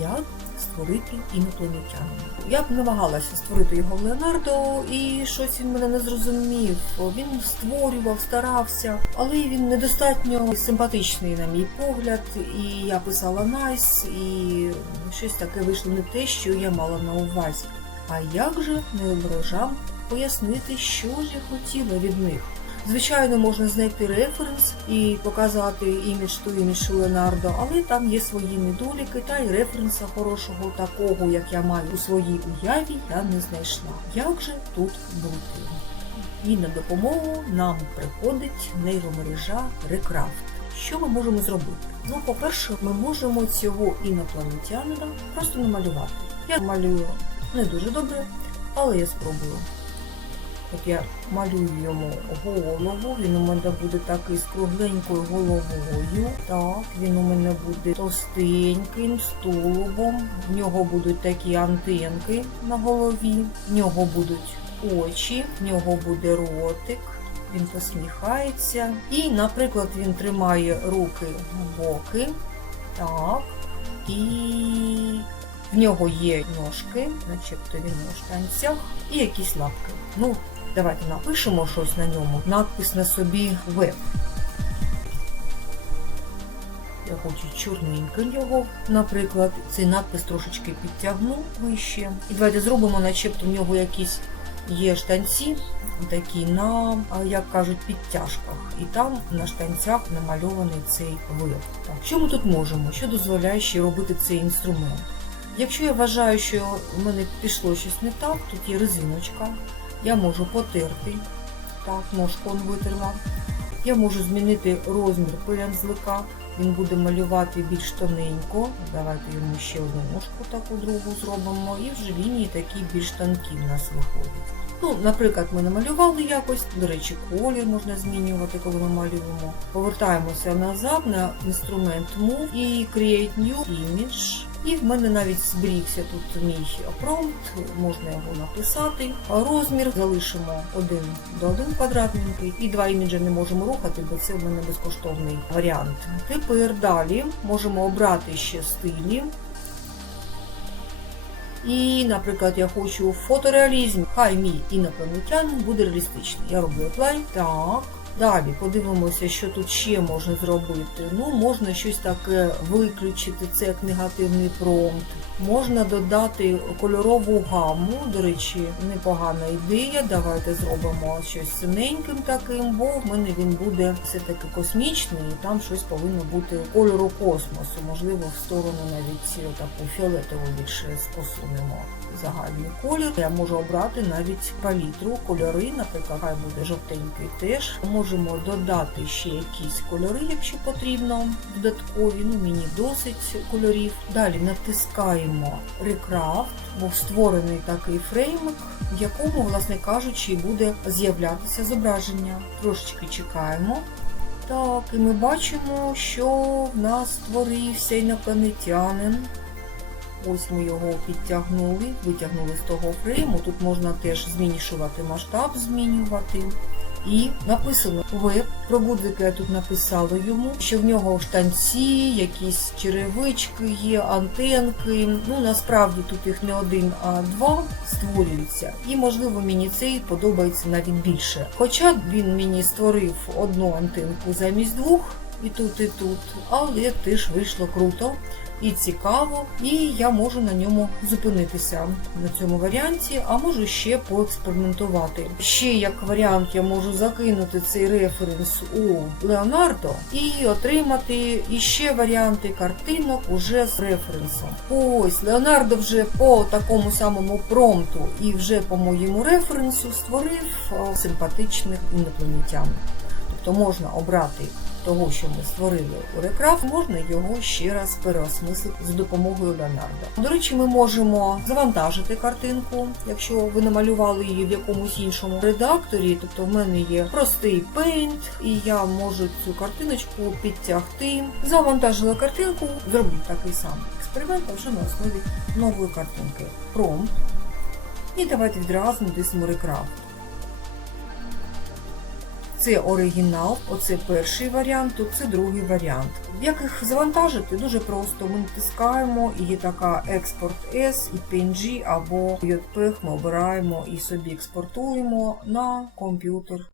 як створити інопланетянина. Я б намагалася створити його в Леонардо, і щось він мене не зрозумів. Він створював, старався, але він недостатньо симпатичний, на мій погляд. І я писала найс, і щось таке вийшло не те, що я мала на увазі. А як же неображам пояснити, що ж я хотіла від них? Звичайно, можна знайти референс і показати імідж ту імідж Леонардо, але там є свої недоліки, та й референса хорошого такого, як я маю у своїй уяві, я не знайшла. Як же тут бути? І на допомогу нам приходить нейромережа Recraft. Що ми можемо зробити? Ну, по-перше, ми можемо цього інопланетянина просто намалювати. Я малюю не дуже добре, але я спробую. От я малюю йому голову, він у мене буде такий з кругленькою головою. Так, він у мене буде товстеньким, з. В нього будуть такі антенки на голові, в нього будуть очі, в нього буде ротик. Він посміхається. І, наприклад, він тримає руки в боки. Так. І в нього є ножки, начебто він у штанцях, і якісь лапки. Ну, давайте напишемо щось на ньому. Надпис на собі веб. Я хочу чорненьким його, наприклад, цей надпис трошечки підтягну вище. І давайте зробимо, начебто в нього якісь є штанці, такі на, як кажуть, підтяжках. І там на штанцях намальований цей вироб. Так, що ми тут можемо? Що дозволяє ще робити цей інструмент? Якщо я вважаю, що в мене пішло щось не так, тут є резиночка, я можу потерти. Так, ножку он витерла. Я можу змінити розмір пензлика. Він буде малювати більш тоненько. Давайте йому ще одну ножку таку другу зробимо. І вже лінії такі більш тонкі в нас виходять. Ну, наприклад, ми намалювали якось, до речі, колір можна змінювати, коли ми малюємо. Повертаємося назад на інструмент Move і Create New Image. І в мене навіть зберігся тут мій промпт, можна його написати. Розмір залишимо один до один квадратненький. І два іміджі не можемо рухати, бо це в мене безкоштовний варіант. Тепер далі можемо обрати ще стилі. І, наприклад, я хочу фотореалізм. Хай мій інопланетянин буде реалістичний. Я роблю apply. Так. Далі подивимося, що тут ще можна зробити. Ну, можна щось таке виключити, це як негативний промпт. Можна додати кольорову гаму. До речі, непогана ідея. Давайте зробимо щось синеньким таким, бо в мене він буде все-таки космічний, і там щось повинно бути кольору космосу. Можливо, в сторону навіть таку фіолетову більше посунемо загальний колір. Я можу обрати навіть палітру, кольори, наприклад, хай буде жовтенький теж. Можемо додати ще якісь кольори, якщо потрібно, додаткові. Ну, мені досить кольорів. Далі натискаємо Recraft, був створений такий фреймик, в якому, власне кажучи, буде з'являтися зображення. Трошечки чекаємо. Так, і ми бачимо, що в нас створився інопланетянин. Ось ми його підтягнули, витягнули з того фрейму. Тут можна теж змінювати масштаб, змінювати. І написано веб. Про будь-яке я тут написала йому, що в нього штанці, якісь черевички є, антенки. Ну насправді тут їх не один, а два створюються. І можливо мені цей подобається навіть більше. Хоча він мені створив одну антенку замість двох, і тут, і тут, але теж вийшло круто і цікаво, і я можу на ньому зупинитися на цьому варіанті, а можу ще поекспериментувати. Ще як варіант я можу закинути цей референс у Леонардо і отримати іще варіанти картинок уже з референсом. Ось Леонардо вже по такому самому промпту і вже по моєму референсу створив симпатичних інопланетян. Тобто можна обрати того, що ми створили у Рекрафт, можна його ще раз переосмислити за допомогою Леонардо. До речі, ми можемо завантажити картинку, якщо ви намалювали її в якомусь іншому редакторі. Тобто в мене є простий Paint, і я можу цю картиночку підтягти. Завантажила картинку, зроблю такий самий експеримент, вже на основі нової картинки. Prompt. І давайте відразу натиснемо Recraft. Це оригінал, оце перший варіант, це другий варіант. Як їх завантажити? Дуже просто. Ми натискаємо, і є така експорт S, і PNG або JPEG ми обираємо і собі експортуємо на комп'ютер.